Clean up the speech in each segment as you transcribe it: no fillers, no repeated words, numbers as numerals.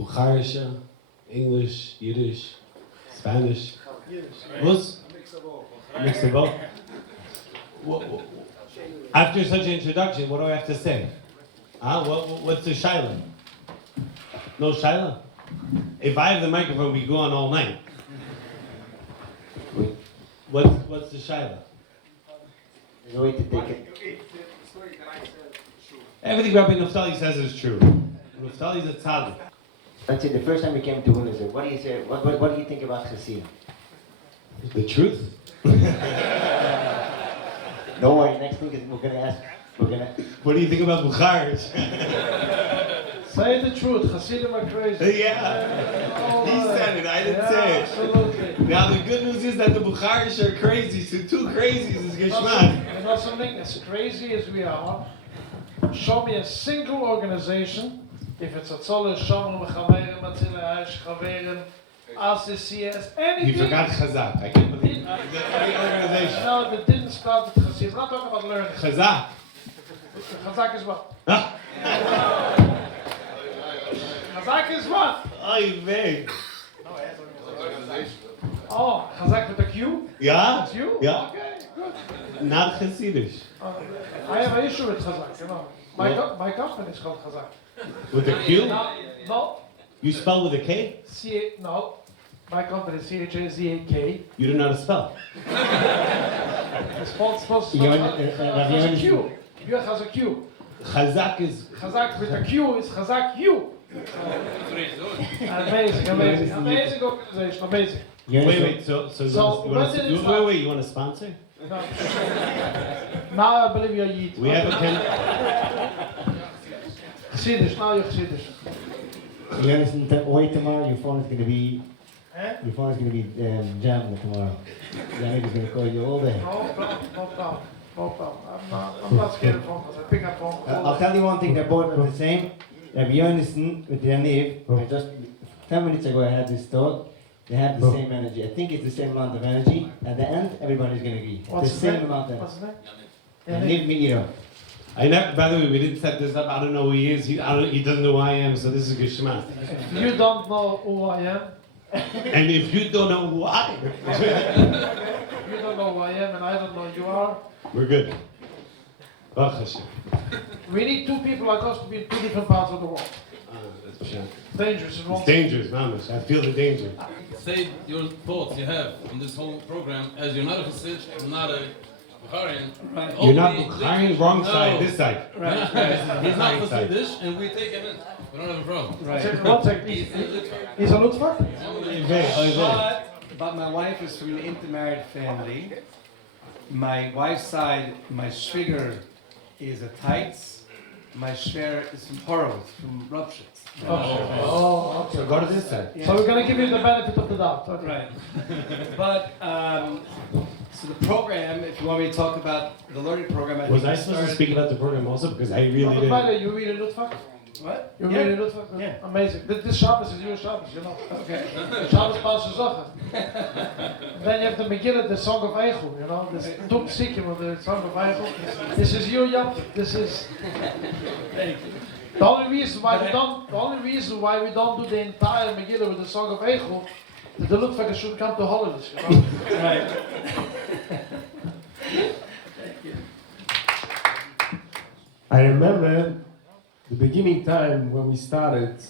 Bukharisha, English, Yiddish, Spanish. What? Mix of both. After such an introduction, what do I have to say? What's the shaila? No shaila? If I have the microphone, we go on all night. What's the shaila? There's a way to take it. Everything Rabbi Naftali says is true. Naftali is a tzaddik. Let's say the first time we came to Yonason, what do you say? What do you think about Chasidim? The truth? Don't worry, next thing is What do you think about Bukharians? Say the truth, Hasidim are crazy. Yeah, he said it, I didn't say it. Absolutely. Now the good news is that the Bukharians are crazy, so two crazies is Geshman. You know something, as crazy as we are, show me a single organization, if it's a Tzoleh, Shomrim, Chaverim, Atzilei, Aish, Chaverim, ACCS, anything. You forgot Chazak, I can't believe the organization. No, that didn't start with Chasidim. We're not talking about learning. Chazak. Chazak is what? Huh? Chazak is what? Oy vey. Oh, Chazak with a Q? Yeah? That's you? Yeah. Okay, good. Not Hasidish. I have an issue with Chazak, you know. My company is called Chazak. With a Q? No. You spell with a K? No. My company is CHAZAK. You don't know how to spell. It's supposed to has a Q. You has a Q. Chazak is... Chazak with a Q is Chazak U. Amazing organization, amazing. Wait, so you want to sponsor? No. Now I believe you're Yid. We have a Chassidish, now you're Chassidish. Yonason, tomorrow your phone is going to be jammed tomorrow. Yaniv is going to call you all day. No problem. I'm not scared of phone calls. I pick up phone calls. I'll tell you one thing, they're both the same. Rabbi Yonason with Yaniv, just 10 minutes ago I had this thought. They have the same energy. I think it's the same amount of energy. At the end, everybody's going to agree. What's the same amount of What's his name? Yaniv Meirov. By the way, we didn't set this up. I don't know who he is. He doesn't know who I am, so this is Geshman. If you don't know who I am, And if you don't know who I am, you don't know who I am, and I don't know who you are. we're good. Baruch Hashem. We need two people like us to be in two different parts of the world. That's for sure. Dangerous. It's dangerous, mamish. I feel the danger. Say your thoughts you have on this whole program, as you're not a Hasid, you're not a Bukharian. Right. You're not Bukharian, wrong side, this side. Right. He's not Hasidish, and we take him in. We don't have a problem. Right. One second. He's a Lutzvak? But my wife is from an intermarried family. My wife's side, my shviger is a Taitz. My shver is from Horowitz, from Rupshitz. Oh, okay. So go to this side. Yeah. So we're going to give you the benefit of the doubt. Okay. Right. But, so the program, if you want me to talk about the learning program, Was I supposed to speak about the program also? Because I really By the way, you read a Lutzvak? What? You read a Lutzvak? Yeah. Amazing. This Shabbos is your Shabbos, you know. Okay. Shabbos Pasha Zocher. Then you have the Megillah, the Song of Eichel, you know. This Tum Sikim of the Song of Eichel. This is your Yom. This is... Thank you. The only reason why we don't do the entire Megillah with the Song of Eichel, that the Lutzvak should come to holidays, you know. Right. I remember the beginning time when we started,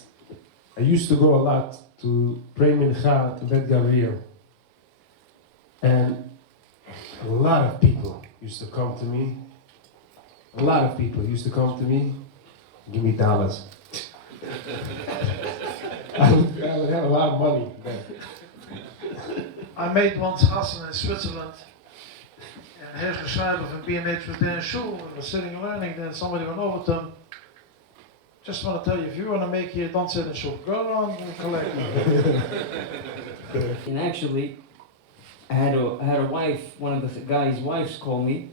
I used to go a lot to pray Mincha to Bet Gavriel. And a lot of people used to come to me. Give me dollars. I would have a lot of money then. I made once Hassan in Switzerland. And Herr Schreiber from B&H was there in shul, and was sitting learning, then somebody went over to him. Just want to tell you, if you want to make here, don't sit in shul. Go around and collect. And actually, I had a wife, one of the guy's wives called me,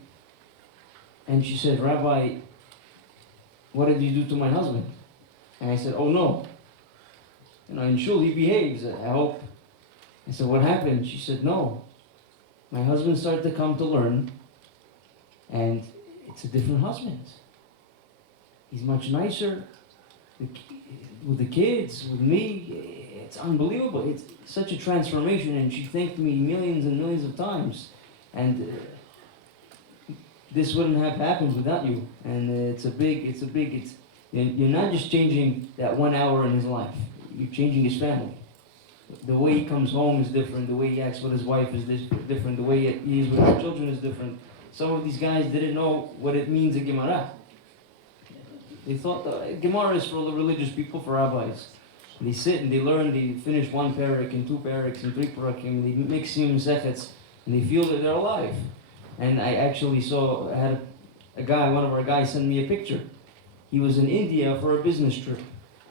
and she said, Rabbi, what did you do to my husband? And I said, oh no. You know, in shul he behaves, I hope. I said, what happened? She said, no. My husband started to come to learn, and it's a different husband. He's much nicer. with the kids, with me, it's unbelievable. It's such a transformation, and she thanked me millions and millions of times. And this wouldn't have happened without you. And you're not just changing that 1 hour in his life. You're changing his family. The way he comes home is different. The way he acts with his wife is different. The way he is with his children is different. Some of these guys didn't know what it means a Gemara. They thought the Gemara is for the religious people, for rabbis. They sit and they learn, they finish 1 parak and 2 paraks and 3 parakim, and they mix him sechets, and they feel that they're alive. And I actually I had a guy, one of our guys send me a picture. He was in India for a business trip.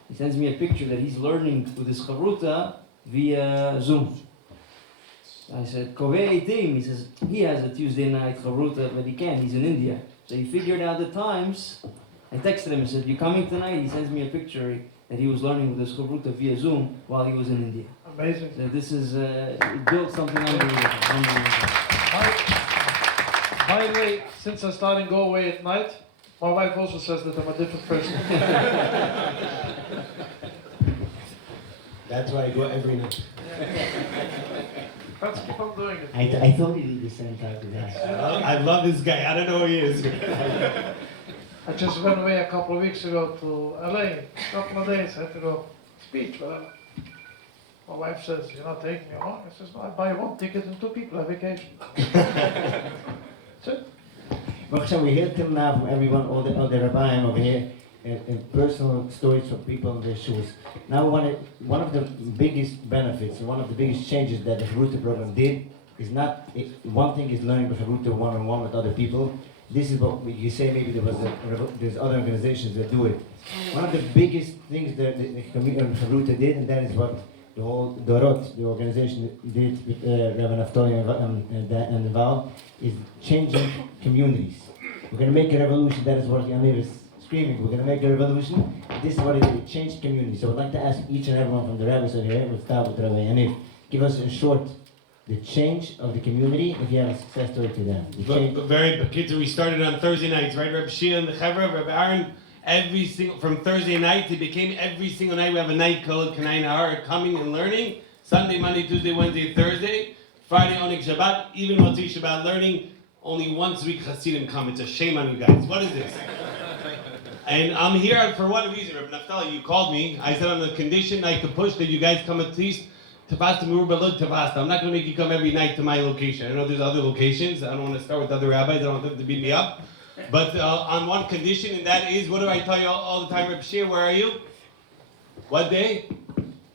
He sends me a picture that he's learning with his Chavruta via Zoom. I said, Kovei team. He says, he has a Tuesday night Chavruta, but he can't, he's in India. So he figured out the times. I texted him and said, you coming tonight? He sends me a picture that he was learning with his Chavruta via Zoom while he was in India. Amazing. So this is, it built something unbelievable. By the way, since I started to go away at night, my wife also says that I'm a different person. That's why I go every night. Let's keep on doing it. I thought you did the same type of that. I love this guy. I don't know who he is. I just went away a couple of weeks ago to LA. A couple of days, I had to go speech, whatever. My wife says, you're not taking me along? I says, no, I buy 1 ticket and 2 people have vacation. That's it. Baruch Hashem, we hear till now from everyone, all the Rabbi over here, personal stories from people in their shoes. Now, one of the biggest benefits, one of the biggest changes that the Chavruta program did is not, one thing is learning the Chavruta one-on-one with other people. This is what you say, maybe there's other organizations that do it. One of the biggest things that the Chavruta did, and that is what the whole Dorot, the organization did with Rabbi Naftali and Val, is changing communities. We're going to make a revolution. That is what Yaniv is screaming. We're going to make a revolution. This is what it is. Change communities. So I'd like to ask each and everyone from the rabbis over here, we'll start with Rabbi Yaniv, give us in short the change of the community, if you have a success story to them. Very kids. We started on Thursday nights, right? Rabbi Shia and the Chevra, Rabbi Aaron. From Thursday night, it became every single night. We have a night called Kanai Nahar, coming and learning. Sunday, Monday, Tuesday, Wednesday, Thursday. Friday, Onik Shabbat. Even Motzei Shabbat learning. Only once a week Hasidim come. It's a shame on you guys. What is this? And I'm here for one reason, Rabbi Naftali. You called me. I said on the condition I could push that you guys come at least Tavasta Murbalud Tavasta. I'm not going to make you come every night to my location. I know there's other locations. I don't want to start with other rabbis. I don't want them to beat me up. But on one condition, and that is, what do I tell you all the time, Rabbi Shia, where are you? What day?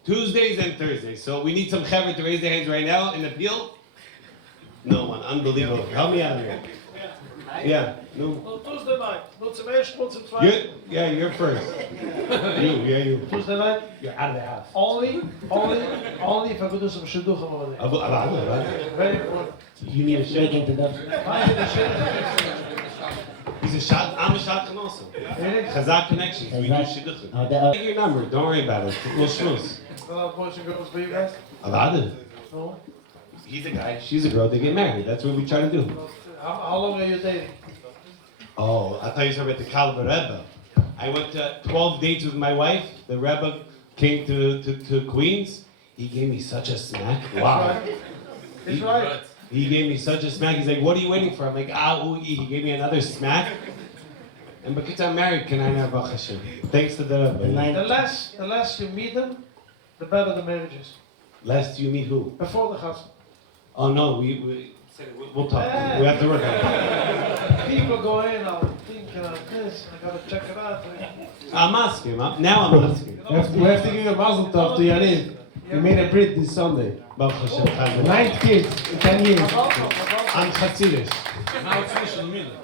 Tuesdays and Thursdays. So we need some chevra to raise their hands right now and appeal. No one, unbelievable. Help me out here. Yeah. No. Well, Tuesday night. Not some Esh, not some Friday. You're first. you. Tuesday night. You're out of the house. Only if I could do some shidduchim over there. Very important. You need a shake introduction. He's a shot. I'm a shotgun also. Chazak connections. We do shidduchim. Take your number. Don't worry about it. We'll schmooze. Boys and girls for you guys? No. He's a guy. She's a girl. They get married. That's what we try to do. How long are you dating? Oh, I'll tell you something about the Kalva Rebbe. I went to 12 dates with my wife. The Rebbe came to Queens. He gave me such a smack. Wow. He's right. He gave me such a smack. He's like, what are you waiting for? I'm like, He gave me another smack. And because I'm married, can I have Baruch Hashem? Thanks to the Rebbe. The less you meet them, the better the marriage is. Last you meet who? Before the chassan. Oh no, we'll talk. We have to work on it. People go in, I'm thinking of this, I gotta check it out. I'm asking. Now I'm asking. We have to give a mazel tov to Yaniv. He made a brit this Sunday. Baruch Hashem. 9 kids in 10 years. I'm Chassidish. Now it's fish in the middle.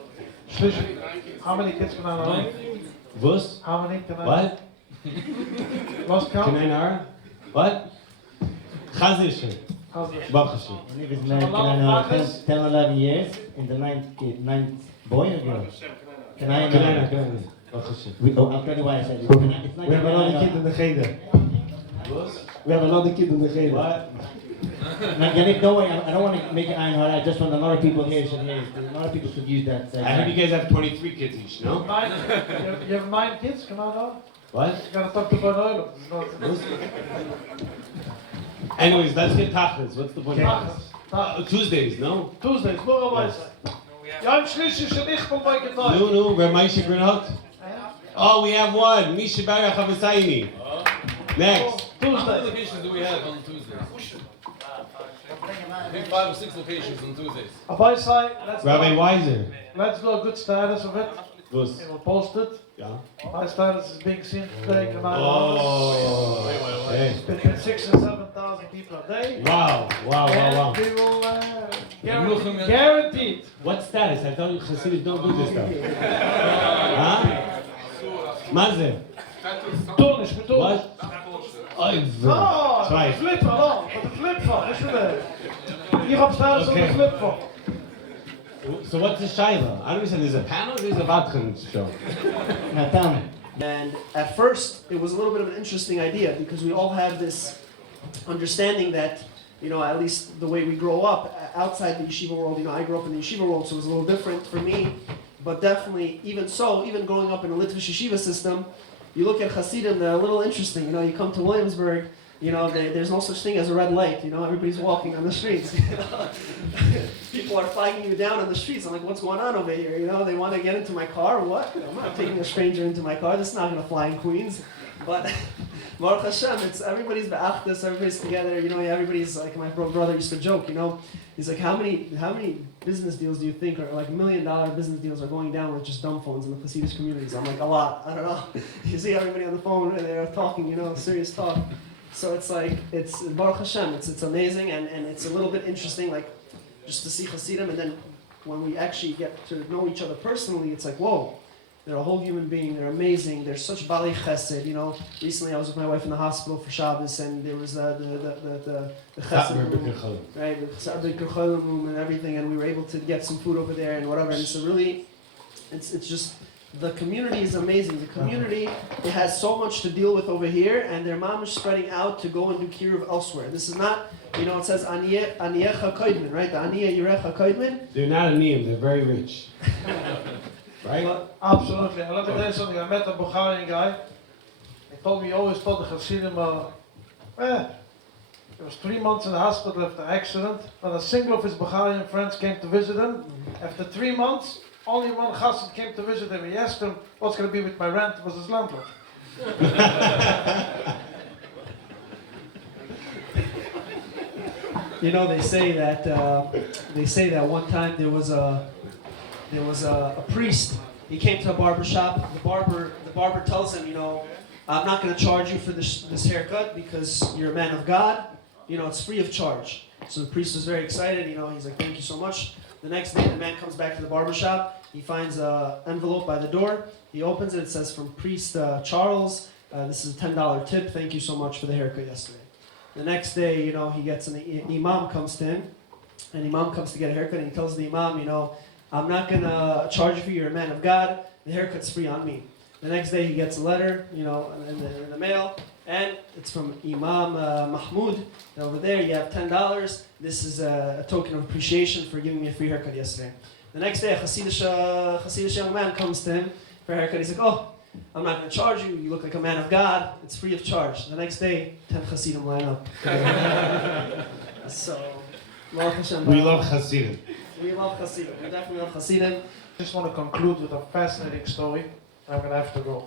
How many kids can I know? Vos? How many can I know? What? Lost count? Can I know? What? Chazish. Baruch Hashem. Yaniv is married 10, 11 years, in the ninth boy or girl? Can I know? I'll tell you why I said it. We have another kid in the cheder. We have another kid in the cheder. What? Now, Yaniv, don't worry, I don't want to make it iron hard. I just want a lot of people here should hear it. A lot of people should use that. I heard you guys have 23 kids each, no? 9. You have 9 kids, can I know? What? You gotta talk to Meirov. Anyways, let's get tachlis. What's the point? Tuesdays, no? Tuesdays, no Rabbi say. Yom Shlishi Shenichel by Gedai. No, Ramesh Grenot. Oh, we have one. Misha Barach Havasayni. Next. How many Tuesday. locations do we have on Tuesdays? I think 5 or 6 locations on Tuesdays. Rabbi say, Rabbi Weiser. let's do a good status of it. Gus. And we'll post it. Yeah. My status is being seen today. Oh. Hey. Between 6,000 and 7,000 people a day. Wow. And we will guaranteed. What status? I thought Hasidim don't do this stuff. Huh? Mazel. Tonisch, mit Tonisch. What? Oh, Zwei. Flipper, no, with the flipper, isn't it? Hier op status on the flipper. So what's the Shaila? I don't understand. There's a panel or there's a Vatchen show? Natan. And at first, it was a little bit of an interesting idea because we all have this understanding that, you know, at least the way we grow up outside the yeshiva world, you know, I grew up in the yeshiva world, so it was a little different for me. But definitely, even so, even growing up in a Litvish yeshiva system, you look at Hasidim, they're a little interesting. You know, you come to Williamsburg, you know, there's no such thing as a red light. You know, everybody's walking on the streets. You know? People are flagging you down on the streets. I'm like, what's going on over here? You know, they want to get into my car. What? I'm not taking a stranger into my car. This is not going to fly in Queens. But Baruch Hashem, it's everybody's be'achdus, everybody's together. You know, everybody's like my brother used to joke. You know, he's like, how many business deals do you think are like $1 million business deals are going down with just dumb phones in the Hasidic communities? I'm like, a lot. I don't know. You see everybody on the phone and they're talking. You know, serious talk. So it's like, it's Baruch Hashem, it's amazing, and it's a little bit interesting, like, just to see Hasidim, and then when we actually get to know each other personally, it's like, whoa, they're a whole human being, they're amazing, they're such Bali Chesed, you know. Recently I was with my wife in the hospital for Shabbos, and there was the Chesed room, right, the Chesed room and everything, and we were able to get some food over there and whatever, and so really, it's just, the community is amazing. The community, it has so much to deal with over here, and their mom is spreading out to go and do kiruv elsewhere. This is not, you know, it says Aniyecha Koidman, right? The Aniye Yirecha Koidman. They're not aniyim, they're very rich. Right? Absolutely. And let me tell you something. I met a Bukharian guy. He told me he always thought the Hasidim he was 3 months in the hospital after an accident. When a single of his Bukharian friends came to visit him, after 3 months, only one Chassid came to visit him. He asked him, what's going to be with my rent? It was his landlord. You know, they say that one time there was a priest. He came to a barber shop. The barber tells him, you know, I'm not going to charge you for this haircut because you're a man of God. You know, it's free of charge. So the priest was very excited. You know, he's like, thank you so much. The next day, the man comes back to the barber shop. He finds an envelope by the door. He opens it. It says, from Priest Charles, this is a $10 tip. Thank you so much for the haircut yesterday. The next day, you know, he gets an imam comes to him, and imam comes to get a haircut, and he tells the imam, you know, I'm not going to charge you for you're a man of God. The haircut's free on me. The next day, he gets a letter, you know, in the mail, and it's from Imam Mahmoud. Over there, you have $10. This is a token of appreciation for giving me a free haircut yesterday. The next day, a Hasidic young man comes to him for a haircut. He's like, oh, I'm not going to charge you. You look like a man of God. It's free of charge. The next day, 10 Hasidim line up. So, we love Hasidim. We love Hasidim. We definitely love Hasidim. I just want to conclude with a fascinating story. I'm going to have to go.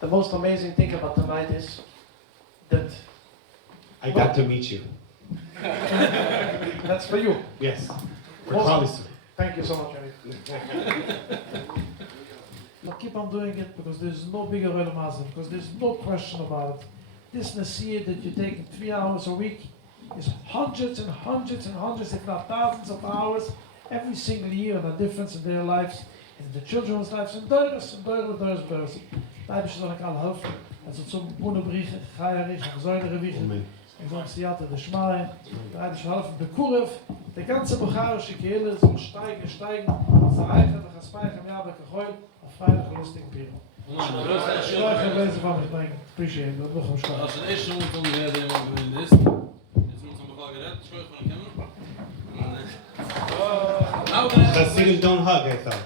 The most amazing thing about tonight is that I got to meet you. that's for you. Yes. For Most- Klal Thank you so much, Yaniv. But keep on doing it because there's no bigger Olam Hazeh, because there's no question about it. This Nasir that you're taking 3 hours a week is hundreds and hundreds and hundreds, if not thousands of hours, every single year, and a difference in their lives, in the children's lives, and dollars. Da habe ich so eine alle helfen. Also zum Wunderbrieche, Chayarich, Gesäudere Wiege, in so einem Theater, der Schmai, da habe ich helfen, Bekurev, die ganze Bukharische Kehle soll steigen, es reicht, der Chaspayach im Jahr Bekechoy, auf freilich lustigen Piro. Ich freue mich, was ich bringe. Appreciate it. Noch am Start. Als het eerste moet om de helemaal gewin is, moet zo'n beval gered, schoon van de camera. Hasidim don't hug, I thought.